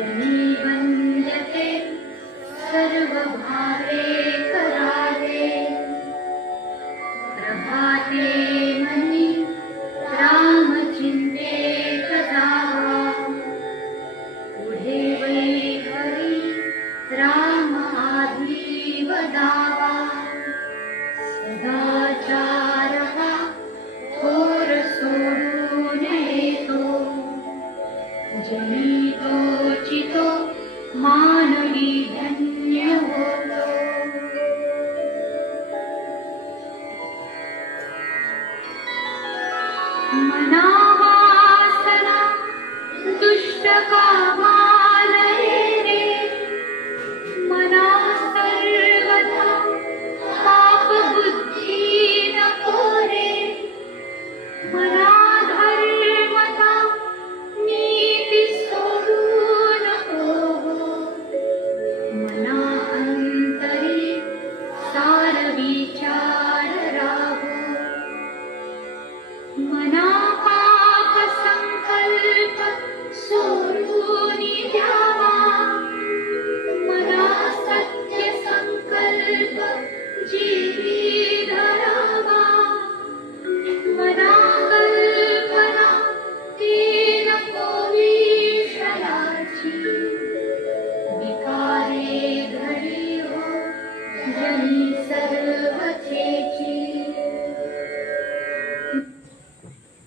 जनी वंदते सर्व भावे करावे प्रभाते मनी राम चिंते कदावा पुढे वैभवी राम आधी वदावा सदाचार हा थोर सोडून येतो जनी तोचितो मानवी धन्य होतो मना वासना दुष्ट कामालये रे मना सर्वथा पाप बुद्धी नको रे मना धर्मता नीती सोडू नको मना अंतरी सार विचार राहो मना